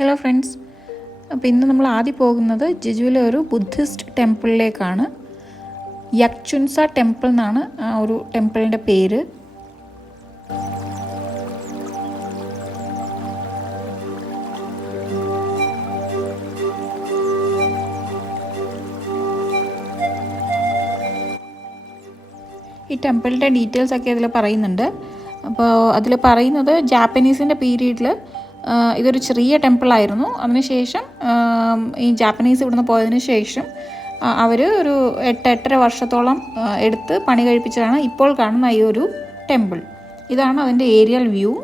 Hello friends, അപ്പോൾ ഇന്ന് നമ്മൾ ആദ്യം പോകുന്നത് ജെജുവിലെ ഒരു ബുദ്ധിസ്റ്റ് ടെമ്പിളിലേക്കാണ്. യക്ചുൻസ ടെമ്പിൾ എന്നാണ് ആ ഒരു ടെമ്പിളിൻ്റെ പേര്. ഈ ടെമ്പിളിൻ്റെ ഡീറ്റെയിൽസ് ഒക്കെ അതിൽ പറയുന്നുണ്ട്. അപ്പോൾ അതിൽ പറയുന്നത് ജാപ്പനീസിൻ്റെ പീരീഡിൽ ഇതൊരു ചെറിയ ടെമ്പിളായിരുന്നു. അതിനുശേഷം ഈ ജാപ്പനീസ് ഇവിടുന്ന് പോയതിന് ശേഷം അവർ ഒരു 8-8.5 വർഷത്തോളം എടുത്ത് പണി കഴിപ്പിച്ചതാണ് ഇപ്പോൾ കാണുന്ന ഈ ഒരു ടെമ്പിൾ. ഇതാണ് അതിൻ്റെ ഏരിയൽ വ്യൂ.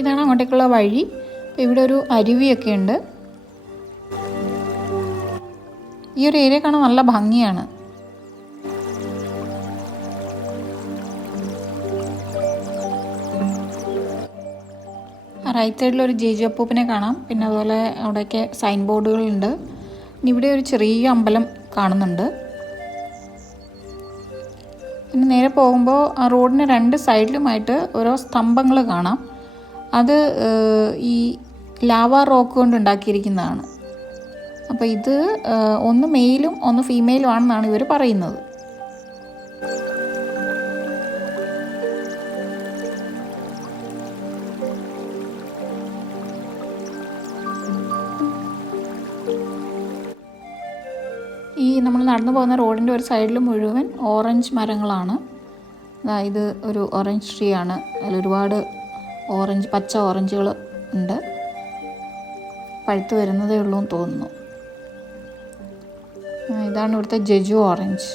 ഇതാണ് അങ്ങോട്ടേക്കുള്ള വഴി. അപ്പോൾ ഇവിടെ ഒരു അരുവിയൊക്കെ ഉണ്ട്. ഈ ഒരു ഏരിയ കാണാൻ നല്ല ഭംഗിയാണ്. റൈറ്റ് സൈഡിലൊരു ജേജു അപ്പൂപ്പിനെ കാണാം. പിന്നെ അതുപോലെ അവിടെയൊക്കെ സൈൻ ബോർഡുകളുണ്ട്. ഇവിടെ ഒരു ചെറിയ അമ്പലം കാണുന്നുണ്ട്. പിന്നെ നേരെ പോകുമ്പോൾ ആ റോഡിന് 2 സൈഡിലുമായിട്ട് ഓരോ സ്തംഭങ്ങൾ കാണാം. അത് ഈ ലാവ റോക്ക് കൊണ്ട് ഉണ്ടാക്കിയിരിക്കുന്നതാണ്. അപ്പോൾ ഇത് ഒന്ന് മെയിലും ഒന്ന് ഫീമെയിലും ആണെന്നാണ് ഇവർ പറയുന്നത്. ഈ നമ്മൾ നടന്നു പോകുന്ന റോഡിൻ്റെ ഒരു സൈഡിൽ മുഴുവൻ ഓറഞ്ച് മരങ്ങളാണ്. ഇത് ഒരു ഓറഞ്ച് ട്രീ ആണ്. അതിൽ ഒരുപാട് പച്ച ഓറഞ്ചുകൾ ഉണ്ട്. പഴുത്ത് വരുന്നതേ ഉള്ളൂ എന്ന് തോന്നുന്നു. ഇതാണ് ഇവിടുത്തെ ജെജു ഓറഞ്ച്.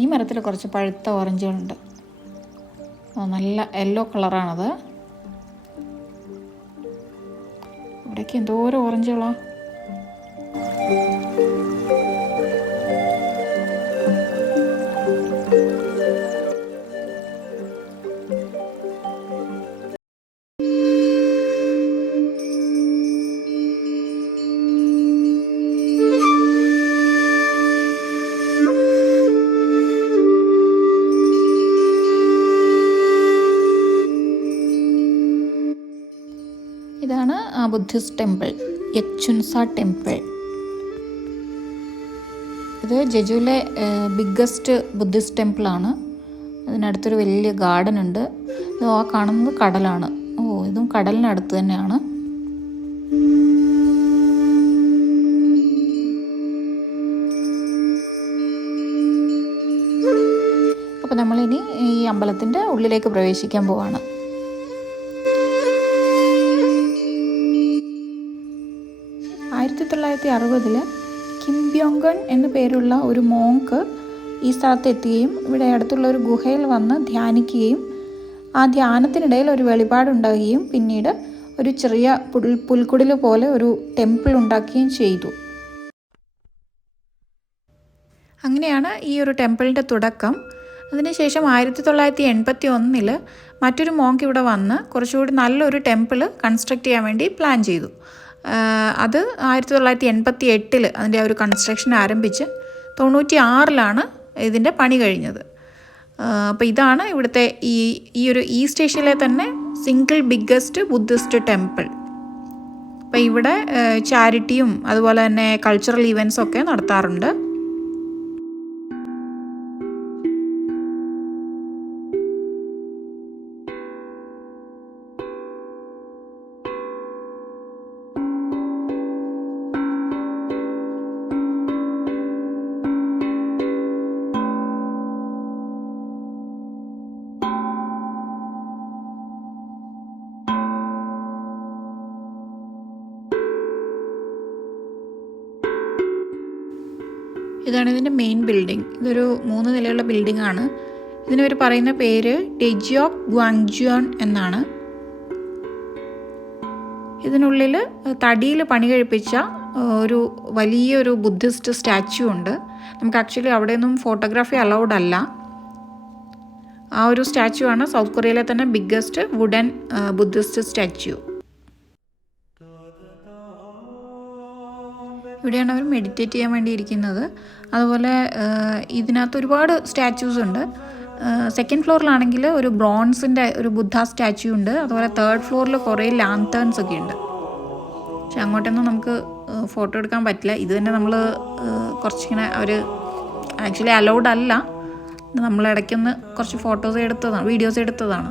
ഈ മരത്തിൽ കുറച്ച് പഴുത്ത ഓറഞ്ചുകളുണ്ട്. നല്ല യെല്ലോ കളറാണത്. ഇവിടേക്ക് എന്തോരം ഓറഞ്ചുകളാണ്. ഇതാണ് ആ ബുദ്ധിസ്റ്റ് ടെമ്പിൾ, യക്ചുൻസ ടെമ്പിൾ. ഇത് ജെജുവിലെ ബിഗ്ഗസ്റ്റ് ബുദ്ധിസ്റ്റ് ടെമ്പിളാണ്. അതിനടുത്തൊരു വലിയ ഗാർഡൻ ഉണ്ട്. ആ കാണുന്നത് കടലാണ്. ഇതും കടലിനടുത്ത് തന്നെയാണ്. അപ്പോൾ നമ്മളിനി ഈ അമ്പലത്തിൻ്റെ ഉള്ളിലേക്ക് പ്രവേശിക്കാൻ പോവാണ്. കിം ബ്യോങ്ഗൺ എന്നു പേരുള്ള ഒരു മോങ്ക് ഈ സ്ഥലത്ത് എത്തുകയും ഇവിടെ അടുത്തുള്ള ഒരു ഗുഹയിൽ വന്ന് ധ്യാനിക്കുകയും ആ ധ്യാനത്തിനിടയിൽ ഒരു വെളിപാടുണ്ടാകുകയും പിന്നീട് ഒരു ചെറിയ പുൽക്കുടിൽ പോലെ ഒരു ടെമ്പിൾ ഉണ്ടാക്കുകയും ചെയ്തു. അങ്ങനെയാണ് ഈ ഒരു ടെമ്പിളിൻ്റെ തുടക്കം. അതിനുശേഷം 1981 മറ്റൊരു മോങ്ക് ഇവിടെ വന്ന് കുറച്ചുകൂടി നല്ലൊരു ടെമ്പിൾ കൺസ്ട്രക്റ്റ് ചെയ്യാൻ വേണ്ടി പ്ലാൻ ചെയ്തു. അത് 1988 അതിൻ്റെ ഒരു കൺസ്ട്രക്ഷൻ ആരംഭിച്ച് 96 ഇതിൻ്റെ പണി കഴിഞ്ഞത്. അപ്പോൾ ഇതാണ് ഇവിടുത്തെ ഈ ഒരു ഈസ്റ്റ് ഏഷ്യയിലെ തന്നെ സിംഗിൾ ബിഗ്ഗസ്റ്റ് ബുദ്ധിസ്റ്റ് ടെമ്പിൾ. അപ്പോൾ ഇവിടെ ചാരിറ്റിയും അതുപോലെ തന്നെ കൾച്ചറൽ ഈവൻറ്റ്സൊക്കെ നടത്താറുണ്ട്. ഇതാണ് ഇതിൻ്റെ മെയിൻ ബിൽഡിംഗ്. ഇതൊരു 3 നിലയുള്ള ബിൽഡിംഗ് ആണ്. ഇതിനവർ പറയുന്ന പേര് ഡെജിയോക് ഗ്വാങ്ജ്യോൺ എന്നാണ്. ഇതിനുള്ളിൽ തടിയിൽ പണി കഴിപ്പിച്ച ഒരു വലിയൊരു ബുദ്ധിസ്റ്റ് സ്റ്റാച്യു ഉണ്ട്. നമുക്ക് ആക്ച്വലി അവിടെയൊന്നും ഫോട്ടോഗ്രാഫി അലൗഡ് അല്ല. ആ ഒരു സ്റ്റാച്യു ആണ് സൗത്ത് കൊറിയയിലെ തന്നെ ബിഗ്ഗസ്റ്റ് വുഡൻ ബുദ്ധിസ്റ്റ് സ്റ്റാച്യു. ഇവിടെയാണ് അവർ മെഡിറ്റേറ്റ് ചെയ്യാൻ വേണ്ടി ഇരിക്കുന്നത്. അതുപോലെ ഇതിനകത്ത് ഒരുപാട് സ്റ്റാച്യൂസ് ഉണ്ട്. സെക്കൻഡ് ഫ്ലോറിലാണെങ്കിൽ ഒരു ബ്രോൺസിൻ്റെ ഒരു ബുദ്ധ സ്റ്റാച്യു ഉണ്ട്. അതുപോലെ തേർഡ് ഫ്ലോറിൽ കുറേ ലാന്തേൺസ് ഒക്കെ ഉണ്ട്. പക്ഷെ അങ്ങോട്ടൊന്നും നമുക്ക് ഫോട്ടോ എടുക്കാൻ പറ്റില്ല. ഇത് തന്നെ നമ്മൾ കുറച്ചിങ്ങനെ അവർ ആക്ച്വലി അലൗഡ് അല്ല. നമ്മൾ ഇടയ്ക്കൊന്ന് കുറച്ച് ഫോട്ടോസ് എടുത്തതാണ്, വീഡിയോസ് എടുത്തതാണ്.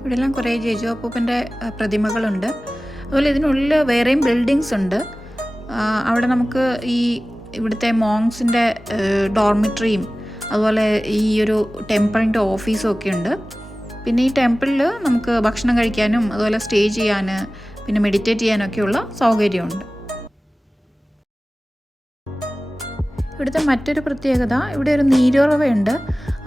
ഇവിടെയെല്ലാം കുറേ ജെജു അപ്പൂപ്പൻ്റെ പ്രതിമകളുണ്ട്. അതുപോലെ ഇതിനുള്ളിൽ വേറെയും ബിൽഡിങ്സ് ഉണ്ട്. അവിടെ നമുക്ക് ഈ ഇവിടുത്തെ മോങ്സിൻ്റെ ഡോർമിറ്ററിയും അതുപോലെ ഈ ഒരു ടെമ്പിളിൻ്റെ ഓഫീസും ഒക്കെ ഉണ്ട്. പിന്നെ ഈ ടെമ്പിളിൽ നമുക്ക് ഭക്ഷണം കഴിക്കാനും അതുപോലെ സ്റ്റേ ചെയ്യാൻ പിന്നെ മെഡിറ്റേറ്റ് ചെയ്യാനൊക്കെയുള്ള സൗകര്യമുണ്ട്. ഇവിടുത്തെ മറ്റൊരു പ്രത്യേകത, ഇവിടെ ഒരു നീരുറവയുണ്ട്.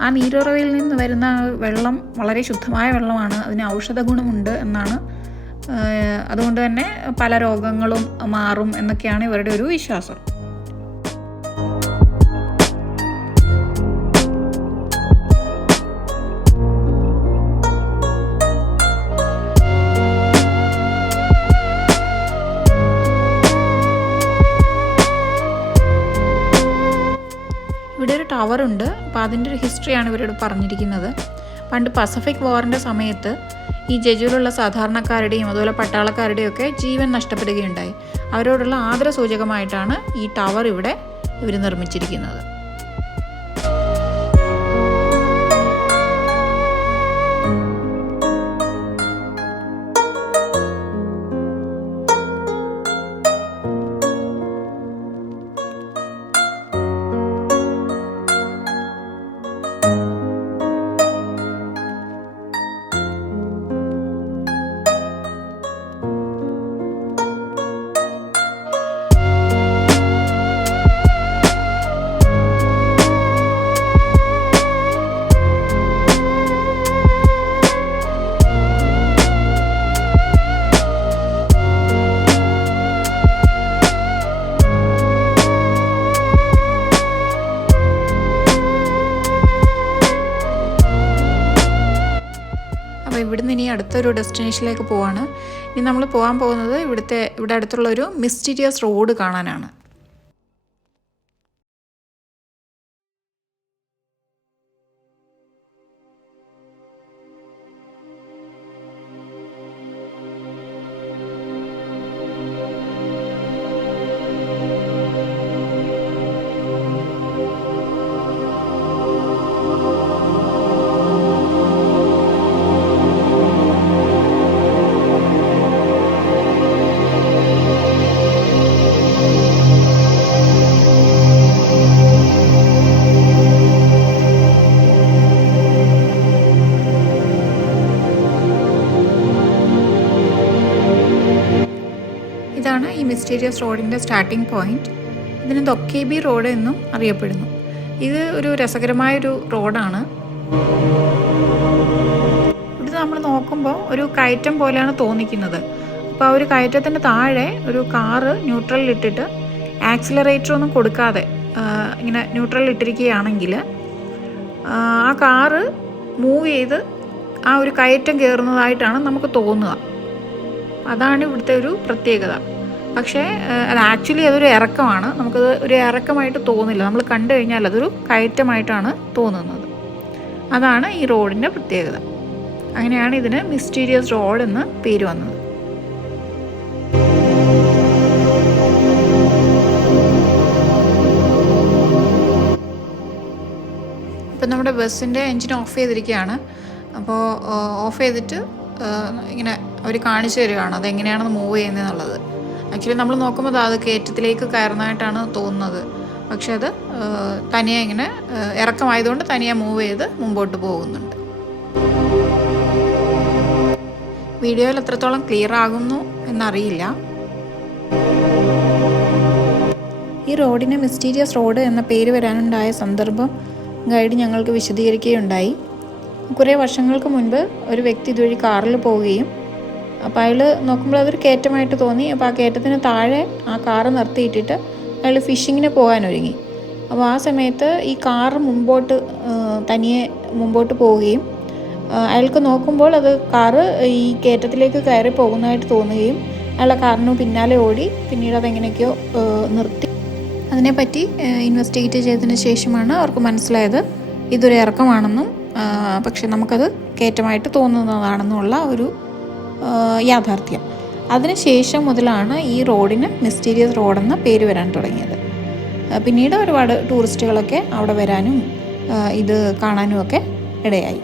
ആ നീരുറവയിൽ നിന്ന് വരുന്ന വെള്ളം വളരെ ശുദ്ധമായ വെള്ളമാണ്. അതിന് ഔഷധ ഗുണമുണ്ട് എന്നാണ്. അതുകൊണ്ട് തന്നെ പല രോഗങ്ങളും മാറും എന്നൊക്കെയാണ് ഇവരുടെ ഒരു വിശ്വാസം. ഇവിടെ ഒരു ടവറുണ്ട്. അപ്പോൾ അതിൻ്റെ ഒരു ഹിസ്റ്ററിയാണ് ഇവരോട് പറഞ്ഞിരിക്കുന്നത്. പണ്ട് പസഫിക് വാറിൻ്റെ സമയത്ത് ഈ ജെജുവിലുള്ള സാധാരണക്കാരുടെയും അതുപോലെ പട്ടാളക്കാരുടെയും ഒക്കെ ജീവൻ നഷ്ടപ്പെടുകയുണ്ടായി. അവരോടുള്ള ആദരസൂചകമായിട്ടാണ് ഈ ടവർ ഇവിടെ ഇവർ നിർമ്മിച്ചിരിക്കുന്നത്. ഇവിടുന്ന് ഇനി അടുത്തൊരു ഡെസ്റ്റിനേഷനിലേക്ക് പോവാണ്. ഇനി നമ്മൾ പോകാൻ പോകുന്നത് ഇവിടെ അടുത്തുള്ള ഒരു മിസ്റ്റീരിയസ് റോഡ് കാണാനാണ്. മിസ്റ്റീരിയസ് റോഡിൻ്റെ സ്റ്റാർട്ടിംഗ് പോയിൻറ്റ്. ഇതിന് ദൊക്കേബി റോഡ് എന്നും അറിയപ്പെടുന്നു. ഇത് ഒരു രസകരമായൊരു റോഡാണ്. ഇത് നമ്മൾ നോക്കുമ്പോൾ ഒരു കയറ്റം പോലെയാണ് തോന്നിക്കുന്നത്. അപ്പോൾ ആ ഒരു കയറ്റത്തിൻ്റെ താഴെ ഒരു കാറ് ന്യൂട്രലിലിട്ടിട്ട് ആക്സിലറേറ്റർ ഒന്നും കൊടുക്കാതെ ഇങ്ങനെ ന്യൂട്രലിലിട്ടിരിക്കുകയാണെങ്കിൽ ആ കാറ് മൂവ് ചെയ്ത് ആ ഒരു കയറ്റം കയറുന്നതായിട്ടാണ് നമുക്ക് തോന്നുക. അതാണ് ഇവിടുത്തെ ഒരു പ്രത്യേകത. പക്ഷേ അത് ആക്ച്വലി അതൊരു ഇറക്കമാണ്. നമുക്കത് ഒരു ഇറക്കമായിട്ട് തോന്നില്ല. നമ്മൾ കണ്ടു കഴിഞ്ഞാൽ അതൊരു കയറ്റമായിട്ടാണ് തോന്നുന്നത്. അതാണ് ഈ റോഡിൻ്റെ പ്രത്യേകത. അങ്ങനെയാണ് ഇതിന് മിസ്റ്റീരിയസ് റോഡ് എന്ന് പേര് വന്നത്. ഇപ്പം നമ്മുടെ ബസ്സിൻ്റെ എൻജിൻ ഓഫ് ചെയ്തിരിക്കുകയാണ്. അപ്പോൾ ഓഫ് ചെയ്തിട്ട് ഇങ്ങനെ അവർ കാണിച്ചു തരികയാണ് അതെങ്ങനെയാണെന്ന് മൂവ് ചെയ്യുന്നതെന്നുള്ളത്. ആക്ച്വലി നമ്മൾ നോക്കുമ്പോൾ അത് കയറ്റത്തിലേക്ക് കയറുന്നതായിട്ടാണ് തോന്നുന്നത്. പക്ഷെ അത് തനിയെ ഇങ്ങനെ ഇറക്കമായതുകൊണ്ട് തനിയെ മൂവ് ചെയ്ത് മുമ്പോട്ട് പോകുന്നുണ്ട്. വീഡിയോയിൽ എത്രത്തോളം ക്ലിയർ ആകുന്നു എന്നറിയില്ല. ഈ റോഡിന് മിസ്റ്റീരിയസ് റോഡ് എന്ന പേര് വരാനുണ്ടായ സന്ദർഭം ഗൈഡ് ഞങ്ങൾക്ക് വിശദീകരിക്കുകയുണ്ടായി. കുറേ വർഷങ്ങൾക്ക് മുൻപ് ഒരു വ്യക്തി ഇതുവഴി കാറിൽ പോവുകയും അപ്പോൾ അയാൾ നോക്കുമ്പോൾ അതൊരു കയറ്റമായിട്ട് തോന്നി. അപ്പോൾ ആ കയറ്റത്തിന് താഴെ ആ കാറ് നിർത്തിയിട്ടിട്ട് അയാൾ ഫിഷിങ്ങിന് പോകാനൊരുങ്ങി. അപ്പോൾ ആ സമയത്ത് ഈ കാറ് തനിയെ മുമ്പോട്ട് പോവുകയും അയാൾക്ക് നോക്കുമ്പോൾ അത് കാറ് ഈ കയറ്റത്തിലേക്ക് കയറി പോകുന്നതായിട്ട് തോന്നുകയും അയാൾ കാറിന് പിന്നാലെ ഓടി പിന്നീട് അതെങ്ങനെയൊക്കെയോ നിർത്തി. അതിനെപ്പറ്റി ഇൻവെസ്റ്റിഗേറ്റ് ചെയ്തതിന് ശേഷമാണ് അവർക്ക് മനസ്സിലായത് ഇതൊരു ഇറക്കമാണെന്നും പക്ഷെ നമുക്കത് കയറ്റമായിട്ട് തോന്നുന്നതാണെന്നുള്ള ഒരു യാഥാർത്ഥ്യം. അതിനുശേഷം മുതലാണ് ഈ റോഡിന് മിസ്റ്റീരിയസ് റോഡെന്ന പേര് വരാൻ തുടങ്ങിയത്. പിന്നീട് ഒരുപാട് ടൂറിസ്റ്റുകളൊക്കെ അവിടെ വരാനും ഇത് കാണാനും ഒക്കെ ഇടയായി.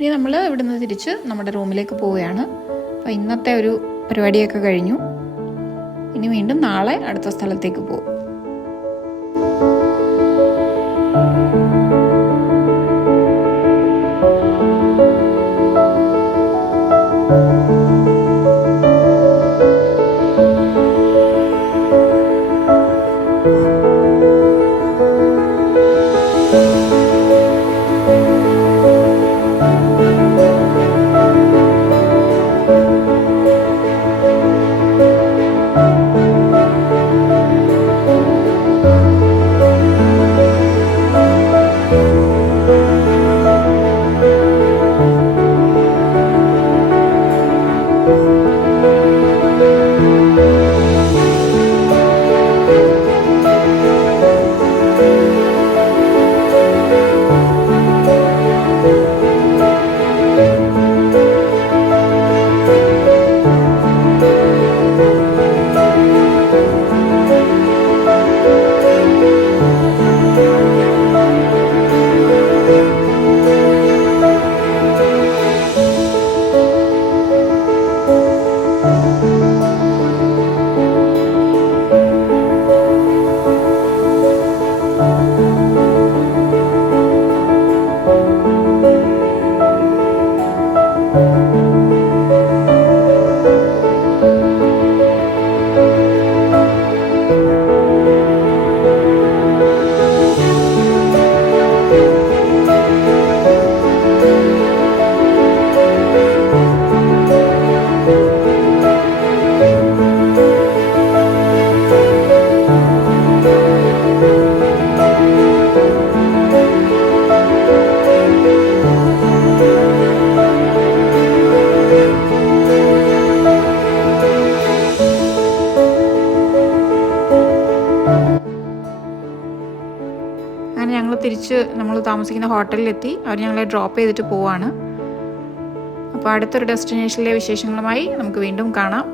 ഇനി നമ്മൾ ഇവിടുന്ന് തിരിച്ച് നമ്മുടെ റൂമിലേക്ക് പോവുകയാണ്. അപ്പോൾ ഇന്നത്തെ ഒരു പരിപാടിയൊക്കെ കഴിഞ്ഞു. ഇനി വീണ്ടും നാളെ അടുത്ത സ്ഥലത്തേക്ക് പോകും. അങ്ങനെ ഞങ്ങൾ തിരിച്ച് നമ്മൾ താമസിക്കുന്ന ഹോട്ടലിലെത്തി. അവർ ഞങ്ങളെ ഡ്രോപ്പ് ചെയ്തിട്ട് പോവാണ്. അപ്പോൾ അടുത്തൊരു ഡെസ്റ്റിനേഷനിലെ വിശേഷങ്ങളുമായി നമുക്ക് വീണ്ടും കാണാം.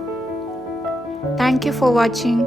Thank you for watching.